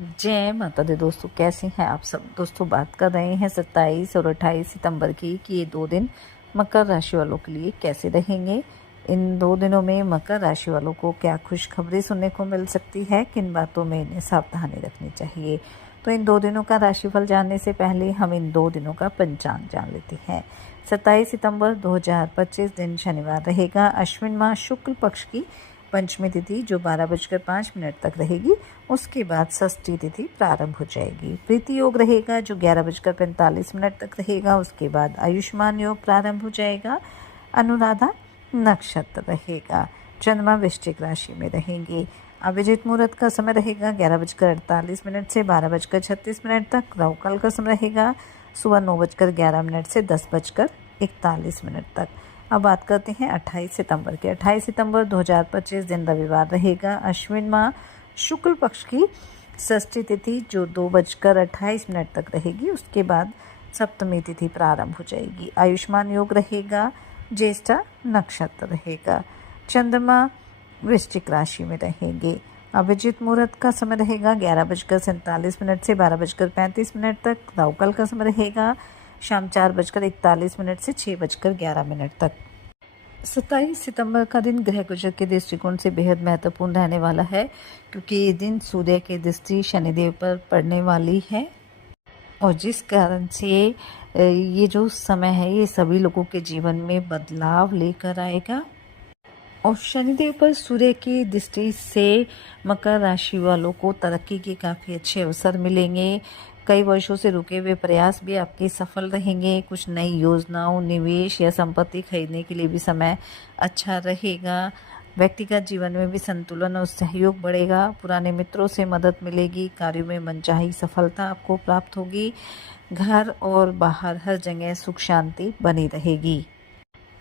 जय माता दी दोस्तों, कैसे हैं आप सब। दोस्तों बात कर रहे हैं 27 और 28 सितंबर की कि ये 2 दिन मकर राशि वालों के लिए कैसे रहेंगे। इन 2 दिनों में मकर राशि वालों को क्या खुशखबरी सुनने को मिल सकती है, किन बातों में इन्हें सावधानी रखनी चाहिए। तो इन 2 दिनों का राशिफल जानने से पहले हम इन 2 दिनों का पंचांग जान लेते हैं। 27 सितंबर 2025 दिन शनिवार रहेगा। अश्विन माह शुक्ल पक्ष की पंचमी तिथि जो 12:05 तक रहेगी। उसके बाद षष्ठी तिथि प्रारंभ हो जाएगी। प्रीति योग रहेगा जो 11:45 तक रहेगा। उसके बाद आयुष्मान योग प्रारंभ हो जाएगा। अनुराधा नक्षत्र रहेगा। चंद्रमा वृश्चिक राशि में रहेंगे। अभिजीत मुहूर्त का समय रहेगा 11:48 से 12:36 तक। राहु काल का समय रहेगा सुबह 9:11 से 10:41 तक। अब बात करते हैं 28 सितंबर के। 28 सितंबर 2025 दिन रविवार रहेगा। अश्विन माह शुक्ल पक्ष की षष्ठी तिथि जो 2:28 तक रहेगी। उसके बाद सप्तमी तिथि प्रारंभ हो जाएगी। आयुष्मान योग रहेगा। ज्येष्ठा नक्षत्र रहेगा। चंद्रमा वृश्चिक राशि में रहेंगे। अभिजीत मुहूर्त का समय रहेगा 11:47 से 12:35 तक। राहु काल का समय रहेगा शाम 4:41 से 6:11 तक। 27 सितंबर का दिन ग्रह गोचर के दृष्टिकोण से बेहद महत्वपूर्ण रहने वाला है, क्योंकि ये दिन सूर्य की दृष्टि शनिदेव पर पड़ने वाली है, और जिस कारण से ये जो समय है ये सभी लोगों के जीवन में बदलाव लेकर आएगा। और शनिदेव पर सूर्य की दृष्टि से मकर राशि वालों को तरक्की के काफ़ी अच्छे अवसर मिलेंगे। कई वर्षों से रुके हुए प्रयास भी आपके सफल रहेंगे। कुछ नई योजनाओं, निवेश या संपत्ति खरीदने के लिए भी समय अच्छा रहेगा। व्यक्तिगत जीवन में भी संतुलन और सहयोग बढ़ेगा। पुराने मित्रों से मदद मिलेगी। कार्यों में मनचाही सफलता आपको प्राप्त होगी। घर और बाहर हर जगह सुख शांति बनी रहेगी।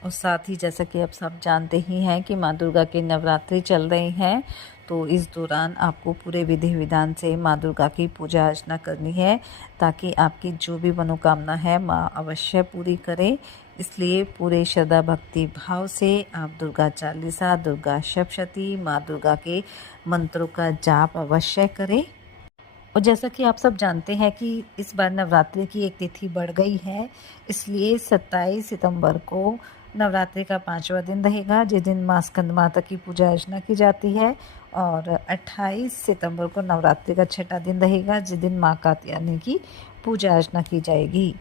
और साथ ही जैसा कि आप सब जानते ही हैं कि माँ दुर्गा के नवरात्रि चल रहे हैं, तो इस दौरान आपको पूरे विधि विधान से माँ दुर्गा की पूजा अर्चना करनी है, ताकि आपकी जो भी मनोकामना है माँ अवश्य पूरी करे। इसलिए पूरे श्रद्धा भक्ति भाव से आप दुर्गा चालीसा, दुर्गा सप्तशती, माँ दुर्गा के मंत्रों का जाप अवश्य करें। और जैसा कि आप सब जानते हैं कि इस बार नवरात्रि की एक तिथि बढ़ गई है, इसलिए 27 सितंबर को नवरात्रि का 5वां दिन रहेगा, जिस दिन माँ स्कंद माता की पूजा अर्चना की जाती है। और 28 सितंबर को नवरात्रि का 6वां दिन रहेगा, जिस दिन माँ कात्यायनी की पूजा अर्चना की जाएगी।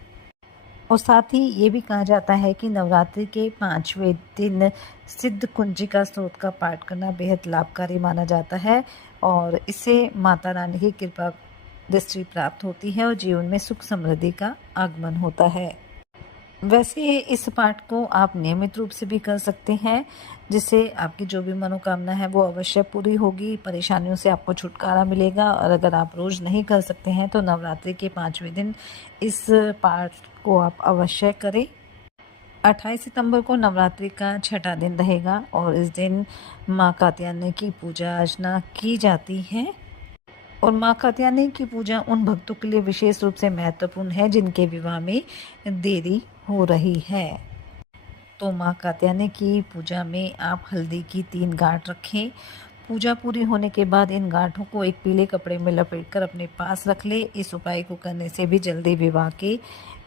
और साथ ही ये भी कहा जाता है कि नवरात्रि के 5वें दिन सिद्ध कुंजिका स्तोत्र का पाठ करना बेहद लाभकारी माना जाता है, और इससे माता रानी की कृपा दृष्टि प्राप्त होती है और जीवन में सुख समृद्धि का आगमन होता है। वैसे इस पाठ को आप नियमित रूप से भी कर सकते हैं, जिससे आपकी जो भी मनोकामना है वो अवश्य पूरी होगी। परेशानियों से आपको छुटकारा मिलेगा। और अगर आप रोज़ नहीं कर सकते हैं तो नवरात्रि के 5वें दिन इस पाठ को आप अवश्य करें। 28 सितंबर को नवरात्रि का 6वां दिन रहेगा, और इस दिन माँ कात्यायनी की पूजा अर्चना की जाती है। और माँ कात्यायनी की पूजा उन भक्तों के लिए विशेष रूप से महत्वपूर्ण है जिनके विवाह में देरी हो रही है। तो माँ कात्यायनी की पूजा में आप हल्दी की 3 गांठ रखें। पूजा पूरी होने के बाद इन गांठों को एक पीले कपड़े में लपेटकर अपने पास रख ले। इस उपाय को करने से भी जल्दी विवाह के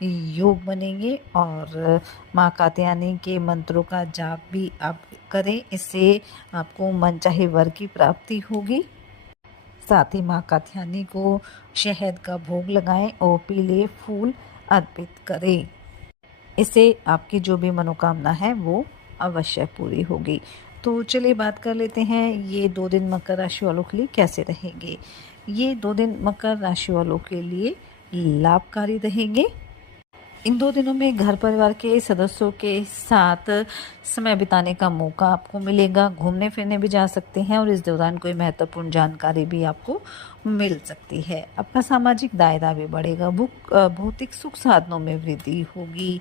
योग बनेंगे। और माँ कात्यायनी के मंत्रों का जाप भी आप करें, इससे आपको मनचाहे वर की प्राप्ति होगी। साथ ही माँ कात्यायनी को शहद का भोग लगाएं और पीले फूल अर्पित करें। इससे आपकी जो भी मनोकामना है वो अवश्य पूरी होगी। तो चलिए बात कर लेते हैं ये 2 दिन मकर राशि वालों के लिए कैसे रहेंगे। ये 2 दिन मकर राशि वालों के लिए लाभकारी रहेंगे। इन 2 दिनों में घर परिवार के सदस्यों के साथ समय बिताने का मौका आपको मिलेगा। घूमने फिरने भी जा सकते हैं, और इस दौरान कोई महत्वपूर्ण जानकारी भी आपको मिल सकती है। आपका सामाजिक दायरा भी बढ़ेगा। भौतिक सुख साधनों में वृद्धि होगी।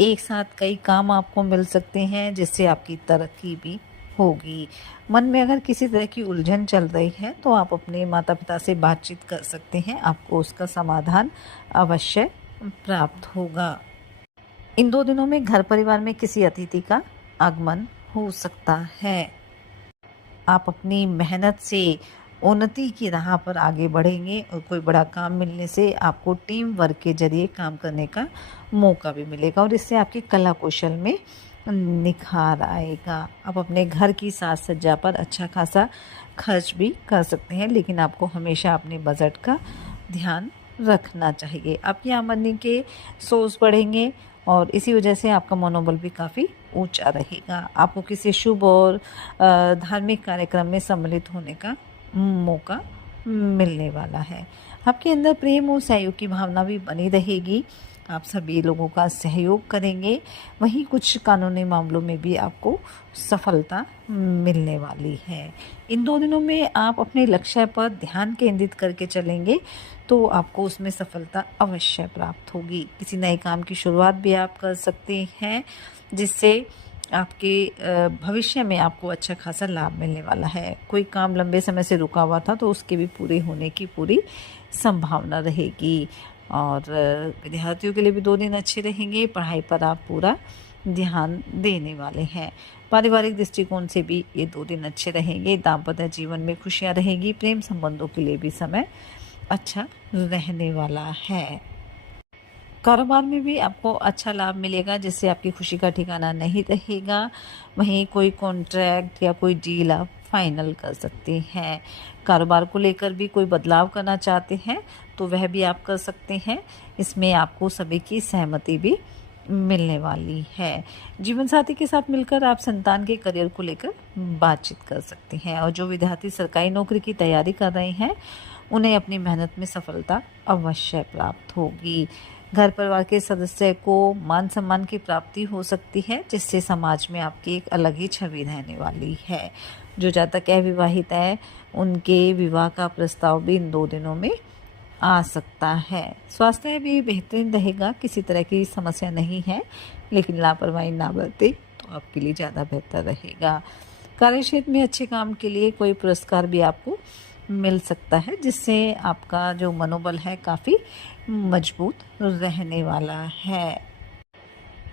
एक साथ कई काम आपको मिल सकते हैं, जिससे आपकी तरक्की भी होगी। मन में अगर किसी तरह की उलझन चल रही है तो आप अपने माता पिता से बातचीत कर सकते हैं। आपको उसका समाधान अवश्य प्राप्त होगा। इन 2 दिनों में घर परिवार में किसी अतिथि का आगमन हो सकता है। आप अपनी मेहनत से उन्नति की राह पर आगे बढ़ेंगे और कोई बड़ा काम मिलने से आपको टीम वर्क के जरिए काम करने का मौका भी मिलेगा और इससे आपकी कला कौशल में निखार आएगा। आप अपने घर की साज सज्जा पर अच्छा खासा खर्च भी कर सकते हैं, लेकिन आपको हमेशा अपने बजट का ध्यान रखना चाहिए। आपकी आमदनी के सोर्स बढ़ेंगे और इसी वजह से आपका मनोबल भी काफ़ी ऊंचा रहेगा। आपको किसी शुभ और धार्मिक कार्यक्रम में सम्मिलित होने का मौका मिलने वाला है। आपके अंदर प्रेम और सहयोग की भावना भी बनी रहेगी। आप सभी लोगों का सहयोग करेंगे। वहीं कुछ कानूनी मामलों में भी आपको सफलता मिलने वाली है। इन 2 दिनों में आप अपने लक्ष्य पर ध्यान केंद्रित करके चलेंगे तो आपको उसमें सफलता अवश्य प्राप्त होगी। किसी नए काम की शुरुआत भी आप कर सकते हैं, जिससे आपके भविष्य में आपको अच्छा खासा लाभ मिलने वाला है। कोई काम लंबे समय से रुका हुआ था तो उसके भी पूरे होने की पूरी संभावना रहेगी। और विद्यार्थियों के लिए भी 2 दिन अच्छे रहेंगे। पढ़ाई पर आप पूरा ध्यान देने वाले हैं। पारिवारिक दृष्टिकोण से भी ये 2 दिन अच्छे रहेंगे। दाम्पत्य जीवन में खुशियां रहेंगी। प्रेम संबंधों के लिए भी समय अच्छा रहने वाला है। कारोबार में भी आपको अच्छा लाभ मिलेगा, जिससे आपकी खुशी का ठिकाना नहीं रहेगा। वहीं कोई कॉन्ट्रैक्ट या कोई डील आप फाइनल कर सकते हैं। कारोबार को लेकर भी कोई बदलाव करना चाहते हैं तो वह भी आप कर सकते हैं। इसमें आपको सभी की सहमति भी मिलने वाली है। जीवन साथी के साथ मिलकर आप संतान के करियर को लेकर बातचीत कर सकते हैं। और जो विद्यार्थी सरकारी नौकरी की तैयारी कर रहे हैं उन्हें अपनी मेहनत में सफलता अवश्य प्राप्त होगी। घर परिवार के सदस्य को मान सम्मान की प्राप्ति हो सकती है, जिससे समाज में आपकी एक अलग ही छवि रहने वाली है। जो जातक अविवाहित है उनके विवाह का प्रस्ताव भी इन 2 दिनों में आ सकता है। स्वास्थ्य भी बेहतरीन रहेगा। किसी तरह की समस्या नहीं है, लेकिन लापरवाही ना बरते तो आपके लिए ज़्यादा बेहतर रहेगा। कार्यक्षेत्र में अच्छे काम के लिए कोई पुरस्कार भी आपको मिल सकता है, जिससे आपका जो मनोबल है काफ़ी मजबूत रहने वाला है।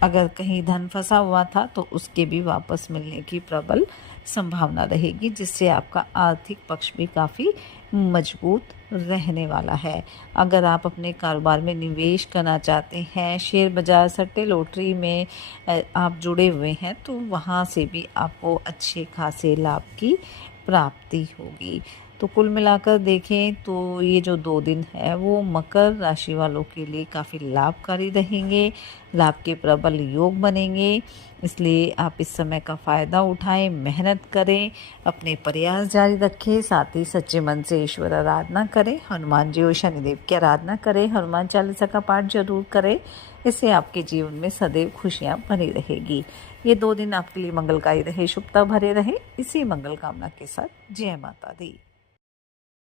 अगर कहीं धन फंसा हुआ था तो उसके भी वापस मिलने की प्रबल संभावना रहेगी, जिससे आपका आर्थिक पक्ष भी काफ़ी मजबूत रहने वाला है। अगर आप अपने कारोबार में निवेश करना चाहते हैं, शेयर बाजार, सट्टे, लॉटरी में आप जुड़े हुए हैं तो वहाँ से भी आपको अच्छे खासे लाभ की प्राप्ति होगी। तो कुल मिलाकर देखें तो ये जो 2 दिन है वो मकर राशि वालों के लिए काफ़ी लाभकारी रहेंगे। लाभ के प्रबल योग बनेंगे, इसलिए आप इस समय का फ़ायदा उठाएं, मेहनत करें, अपने प्रयास जारी रखें। साथ ही सच्चे मन से ईश्वर आराधना करें, हनुमान जी और शनिदेव की आराधना करें, हनुमान चालीसा का पाठ जरूर करें। इससे आपके जीवन में सदैव खुशियाँ बनी रहेगी। ये 2 दिन आपके लिए मंगलकारी रहे, शुभता भरे रहे। इसी मंगल कामना के साथ जय माता दी।